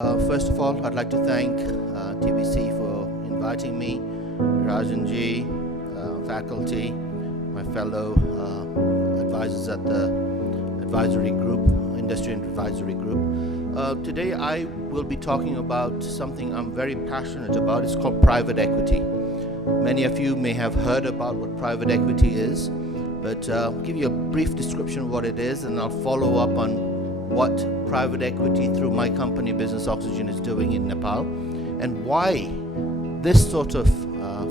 First of all, I'd like to thank TBC for inviting me, Rajanji, faculty, my fellow advisors at the advisory group, industry and advisory group. Today I will be talking about something I'm very passionate about. It's called private equity. Many of you may have heard about what private equity is, but I'll give you a brief description of what it is, and I'll follow up on what private equity through my company Business Oxygen is doing in Nepal, and why this sort of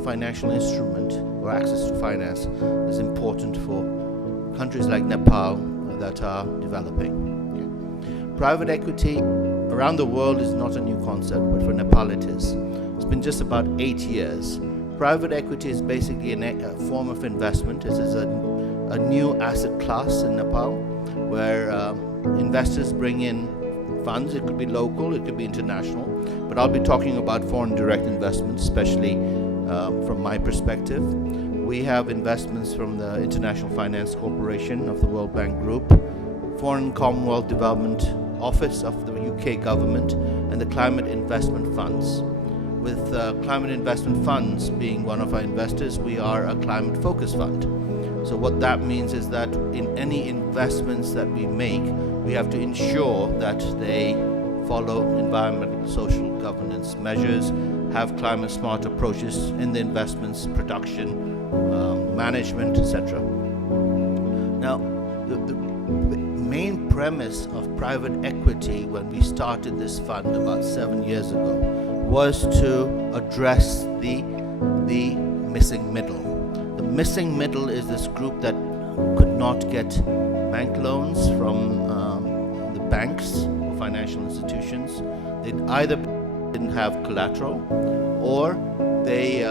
financial instrument or access to finance is important for countries like Nepal that are developing. Okay. Private equity around the world is not a new concept, but for Nepal it is. It's been just about 8 years. Private equity is basically a form of investment. This is a new asset class in Nepal where investors bring in funds. It could be local, it could be international, but I'll be talking about foreign direct investments, especially from my perspective. We have investments from the International Finance Corporation of the World Bank Group, Foreign Commonwealth Development Office of the UK government, and the Climate Investment Funds. With Climate Investment Funds being one of our investors, we are a climate focused fund. So what that means is that in any investments that we make, we have to ensure that they follow environmental, social governance measures, have climate smart approaches in the investments, production, management, etc. Now, the main premise of private equity when we started this fund about 7 years ago was to address the missing middle. The missing middle is this group that could not get bank loans from the banks or financial institutions. They either didn't have collateral, or they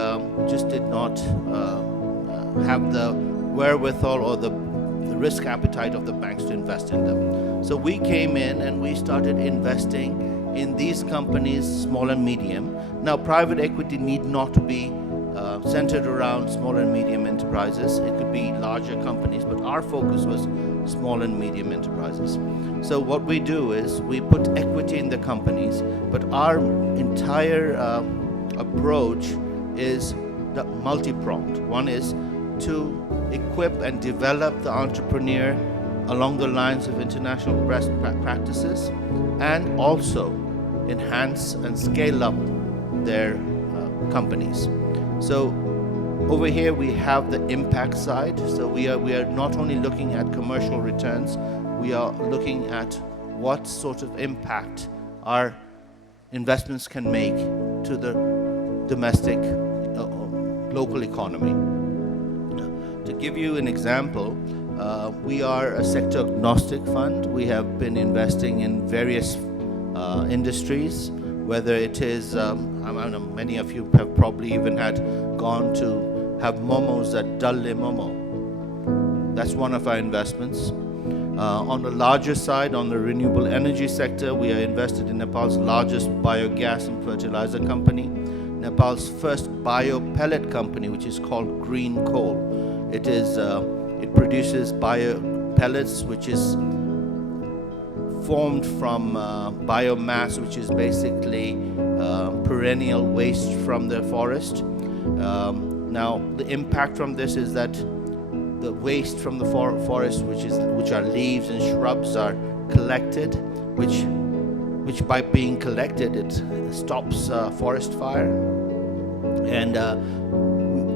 just did not have the wherewithal or the risk appetite of the banks to invest in them. So we came in and we started investing in these companies, small and medium. Now, private equity need not be centered around small and medium enterprises. It could be larger companies, but our focus was small and medium enterprises. So what we do is we put equity in the companies, but our entire approach is multi-pronged. One is to equip and develop the entrepreneur along the lines of international best practices, and also enhance and scale up their companies. So over here we have the impact side. So we are not only looking at commercial returns, we are looking at what sort of impact our investments can make to the domestic local economy. To give you an example, we are a sector agnostic fund. We have been investing in various industries, whether it is, many of you have probably even gone to have momos at Dalle Momo. That's one of our investments. On the larger side, on the renewable energy sector, we are invested in Nepal's largest biogas and fertilizer company, Nepal's first bio-pellet company, which is called Green Coal. It produces bio-pellets, which is formed from biomass, which is basically perennial waste from the forest. Now, the impact from this is that the waste from the forest, which are leaves and shrubs, are collected, which by being collected, it stops forest fire. And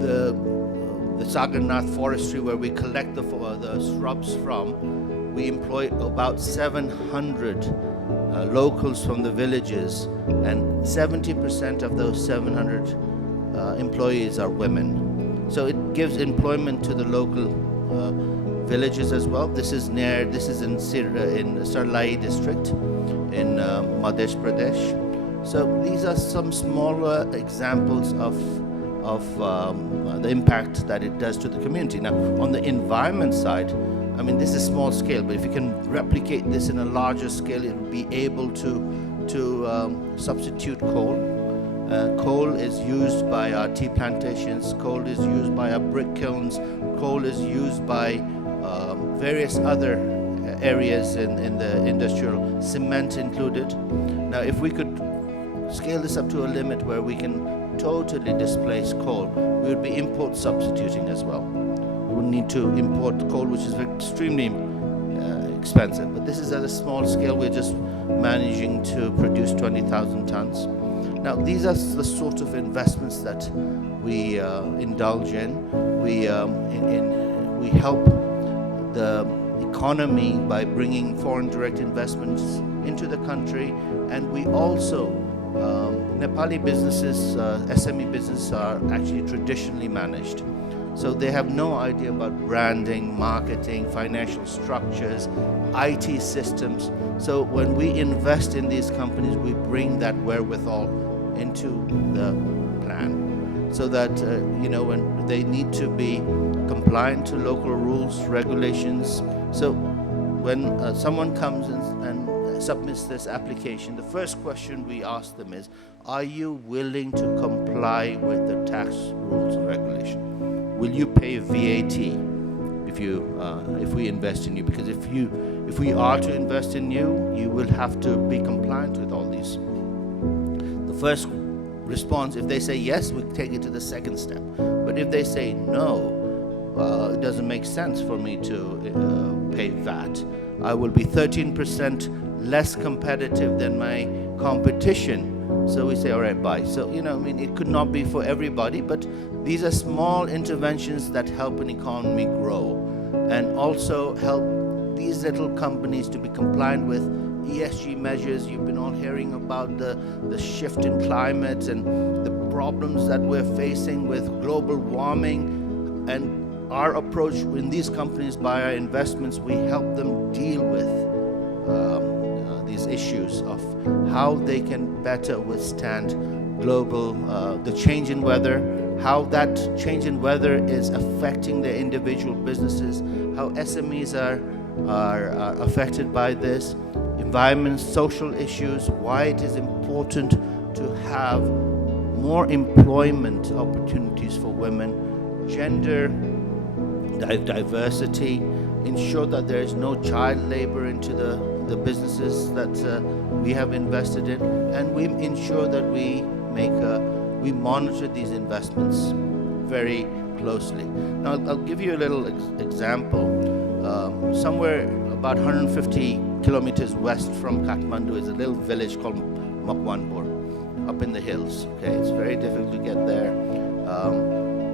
the Sagarnath forestry, where we collect the shrubs from, we employ about 700 locals from the villages, and 70% of those 700 employees are women. So it gives employment to the local villages as well. This is in Sarlai district in Madhya Pradesh. So these are some smaller examples of the impact that it does to the community. Now, on the environment side, this is small scale, but if you can replicate this in a larger scale, it will be able to substitute coal. Coal is used by our tea plantations, coal is used by our brick kilns, coal is used by various other areas in the industrial, cement included. Now, if we could scale this up to a limit where we can totally displace coal, we would be import substituting as well. We would need to import coal, which is extremely expensive. But this is at a small scale. We're just managing to produce 20,000 tons. Now, these are the sort of investments that we indulge in. We help the economy by bringing foreign direct investments into the country, and we also Nepali businesses, SME businesses are actually traditionally managed. So they have no idea about branding, marketing, financial structures, IT systems. So when we invest in these companies, we bring that wherewithal into the plan, so that when they need to be compliant to local rules, regulations. So when someone comes and submits this application, the first question we ask them is, are you willing to comply with the tax rules and regulation? Will you pay VAT if we invest in you? Because if we are to invest in you, you will have to be compliant with all these. The first response, if they say yes, we take it to the second step. But if they say no, it doesn't make sense for me to pay VAT. I will be 13% less competitive than my competition. So we say, all right, bye. So, it could not be for everybody, but these are small interventions that help an economy grow and also help these little companies to be compliant with ESG measures. You've been all hearing about the shift in climate and the problems that we're facing with global warming, and our approach in these companies, by our investments, we help them deal with these issues of how they can better withstand global, the change in weather, how that change in weather is affecting their individual businesses, how SMEs are affected by this, environment, social issues, why it is important to have more employment opportunities for women, gender diversity, ensure that there is no child labor into the businesses that we have invested in, and we ensure that we monitor these investments very closely. Now, I'll give you a little example. Somewhere about 150 kilometers west from Kathmandu is a little village called Makwanpur, up in the hills. Okay, it's very difficult to get there.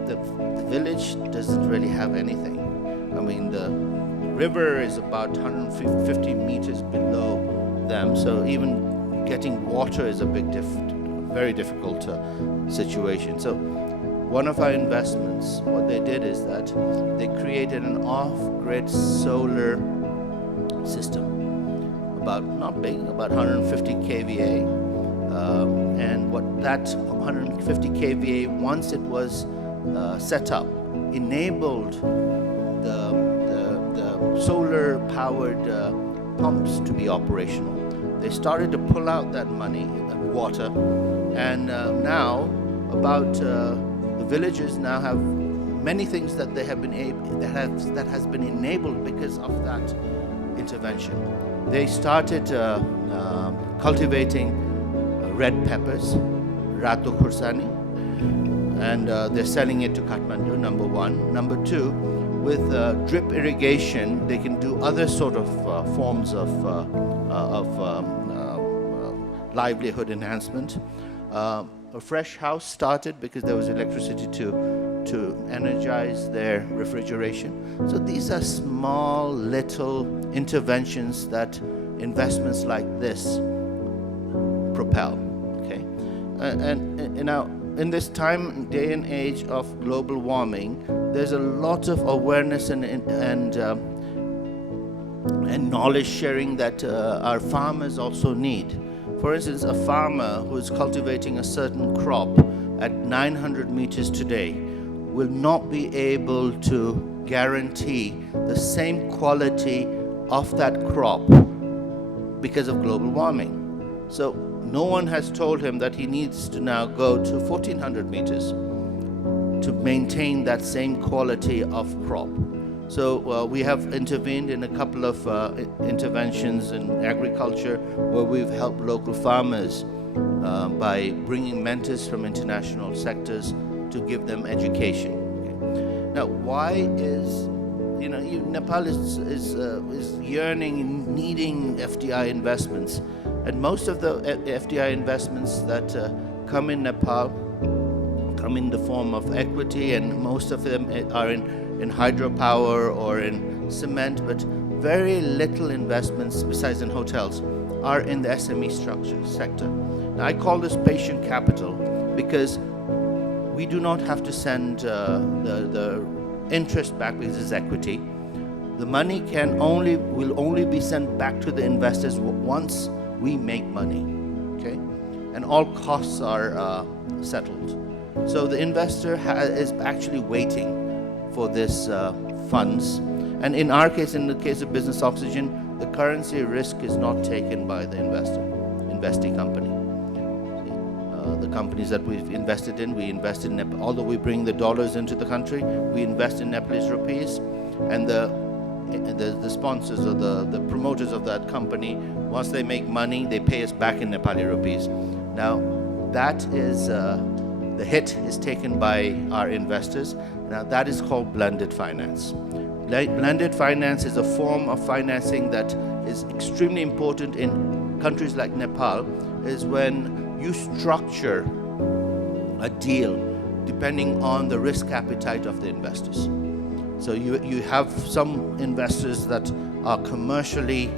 The village doesn't really have anything. I mean, the river is about 150 meters below them, so even getting water is a very difficult situation. So one of our investments, what they did is that they created an off-grid solar system, not big, about 150 kVA, and what that 150 kVA, once it was set up, enabled the solar-powered pumps to be operational. They started to pull out that water, and now about the villages now have many things that they have been that has been enabled because of that intervention. They started cultivating red peppers, Rato Khursani, and they're selling it to Kathmandu, number one. Number two, with drip irrigation, they can do other sort of forms of livelihood enhancement. A fresh house started because there was electricity to energize their refrigeration. So these are small little interventions that investments like this propel. Okay, and in this day and age of global warming, there's a lot of awareness and knowledge sharing that our farmers also need. For instance, a farmer who is cultivating a certain crop at 900 meters today will not be able to guarantee the same quality of that crop because of global warming. So no one has told him that he needs to now go to 1400 meters to maintain that same quality of crop. So we have intervened in a couple of interventions in agriculture where we've helped local farmers by bringing mentors from international sectors to give them education. Okay. Now, why is Nepal is yearning, needing FDI investments, and most of the FDI investments that come in Nepal come in the form of equity, and most of them are in hydropower or in cement, but very little investments besides in hotels are in the SME sector. Now, I call this patient capital because we do not have to send the interest back because it's equity. The money will only be sent back to the investors once we make money, okay? And all costs are settled. So the investor is actually waiting for this funds. And in our case, in the case of Business Oxygen, the currency risk is not taken by the investing company. The companies that we've invested in, we invest in Nepal. Although we bring the dollars into the country, we invest in Nepalese rupees, and the sponsors or the promoters of that company, once they make money, they pay us back in Nepali rupees. Now, that is the hit is taken by our investors. Now, that is called blended finance. Blended finance is a form of financing that is extremely important in countries like Nepal, is when you structure a deal depending on the risk appetite of the investors. So you have some investors that are commercially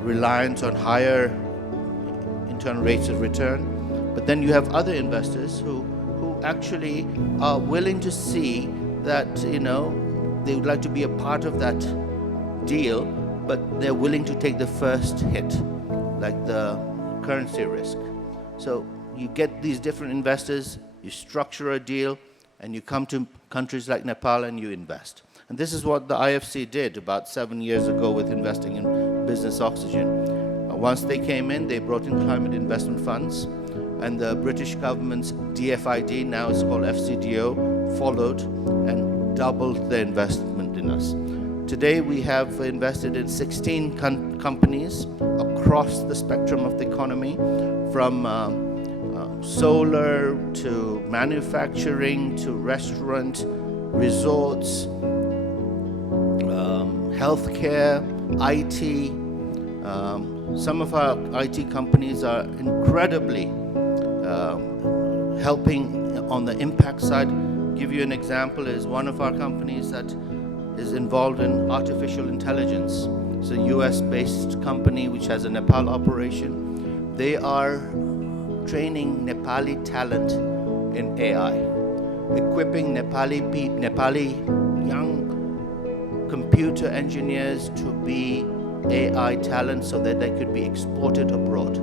reliant on higher internal rates of return, but then you have other investors who actually are willing to see that they would like to be a part of that deal, but they're willing to take the first hit, like the currency risk. So you get these different investors, you structure a deal, and you come to countries like Nepal and you invest. And this is what the IFC did about 7 years ago with investing in Business Oxygen. Once they came in, they brought in climate investment funds, and the British government's DFID, now it's called FCDO, followed and doubled the investment in us. Today we have invested in 16 companies across the spectrum of the economy, from solar to manufacturing to restaurant, resorts, healthcare, IT. Some of our IT companies are incredibly helping on the impact side. Give you an example is one of our companies that is involved in artificial intelligence. It's a US-based company which has a Nepal operation. They are training Nepali talent in AI, equipping Nepali young computer engineers to be AI talent so that they could be exported abroad.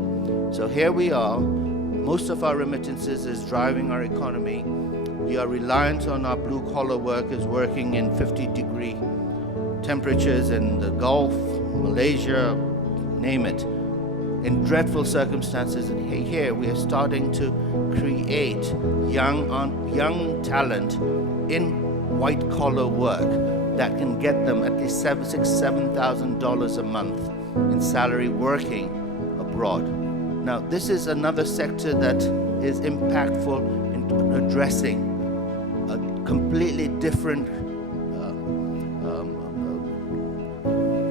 So here we are. Most of our remittances is driving our economy. We are reliant on our blue-collar workers working in 50-degree temperatures in the Gulf, Malaysia, name it, in dreadful circumstances. And here we are starting to create young talent in white-collar work that can get them at least $7,000 a month in salary working abroad. Now, this is another sector that is impactful in addressing a completely different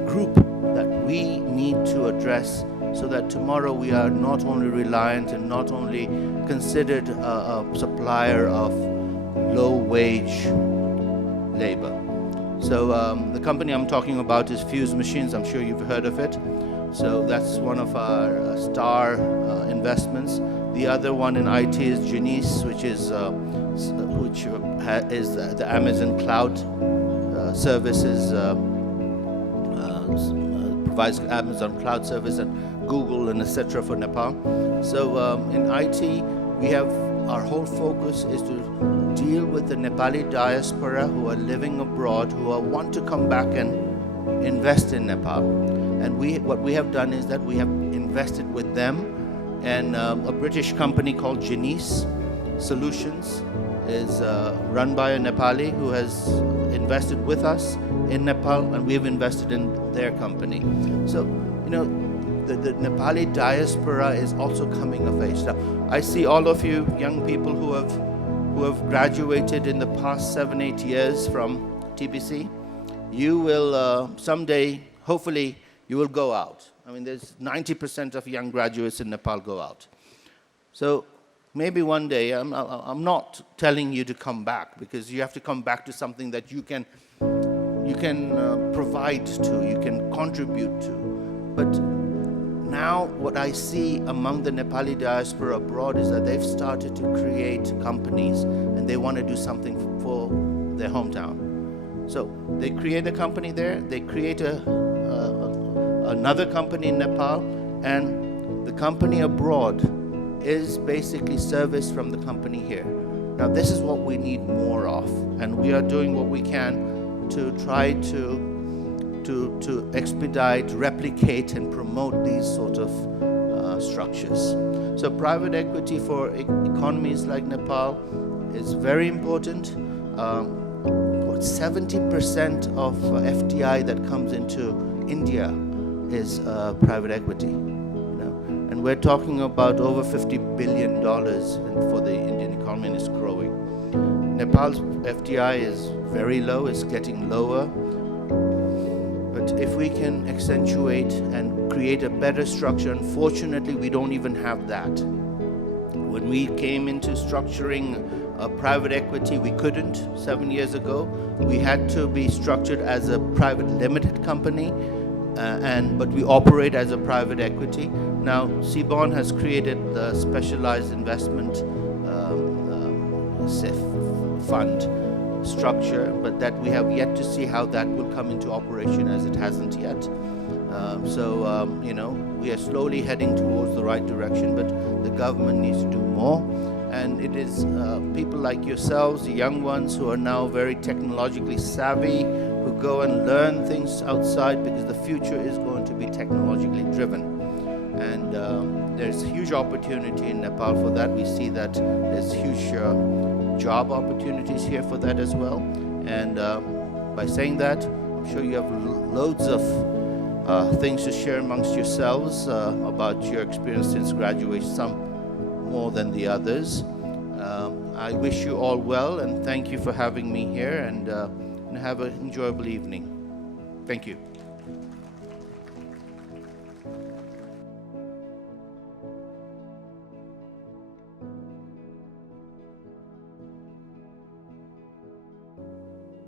group that we need to address, so that tomorrow we are not only reliant and not only considered a supplier of low-wage labor. So the company I'm talking about is Fuse Machines. I'm sure you've heard of it. So that's one of our star investments. The other one in IT is Genius, which is the Amazon Cloud services, provides Amazon Cloud service and Google and etc. for Nepal. So in IT, we have our whole focus is to deal with the Nepali diaspora who are living abroad, who want to come back and invest in Nepal. And what we have done is that we have invested with them and a British company called Genius Solutions is run by a Nepali who has invested with us in Nepal, and we've invested in their company. So, you know, the Nepali diaspora is also coming of age. Now, I see all of you young people who have graduated in the past 7-8 years from TBC. You will someday, hopefully, you will go out. I mean, there's 90% of young graduates in Nepal go out. So maybe one day, I'm not telling you to come back, because you have to come back to something that you can provide to, you can contribute to. But now what I see among the Nepali diaspora abroad is that they've started to create companies, and they want to do something for their hometown. So they create a company there, they create another company in Nepal, and the company abroad is basically service from the company here. Now this is what we need more of, and we are doing what we can to try to expedite, replicate, and promote these sort of structures. So private equity for economies like Nepal is very important. 70% of FDI that comes into India is private equity. And we're talking about over $50 billion for the Indian economy, and it's growing. Nepal's FDI is very low, it's getting lower. But if we can accentuate and create a better structure, unfortunately, we don't even have that. When we came into structuring private equity, we couldn't 7 years ago. We had to be structured as a private limited company, but we operate as a private equity. Now, Seaborn has created the specialized investment fund structure, but that we have yet to see how that will come into operation, as it hasn't yet. You know, we are slowly heading towards the right direction, but the government needs to do more. And it is people like yourselves, the young ones who are now very technologically savvy, who go and learn things outside, because the future is going to be technologically driven. And there's huge opportunity in Nepal for that. We see that there's huge job opportunities here for that as well. And by saying that, I'm sure you have loads of things to share amongst yourselves about your experience since graduation, some more than the others. I wish you all well, and thank you for having me here, and have an enjoyable evening. Thank you.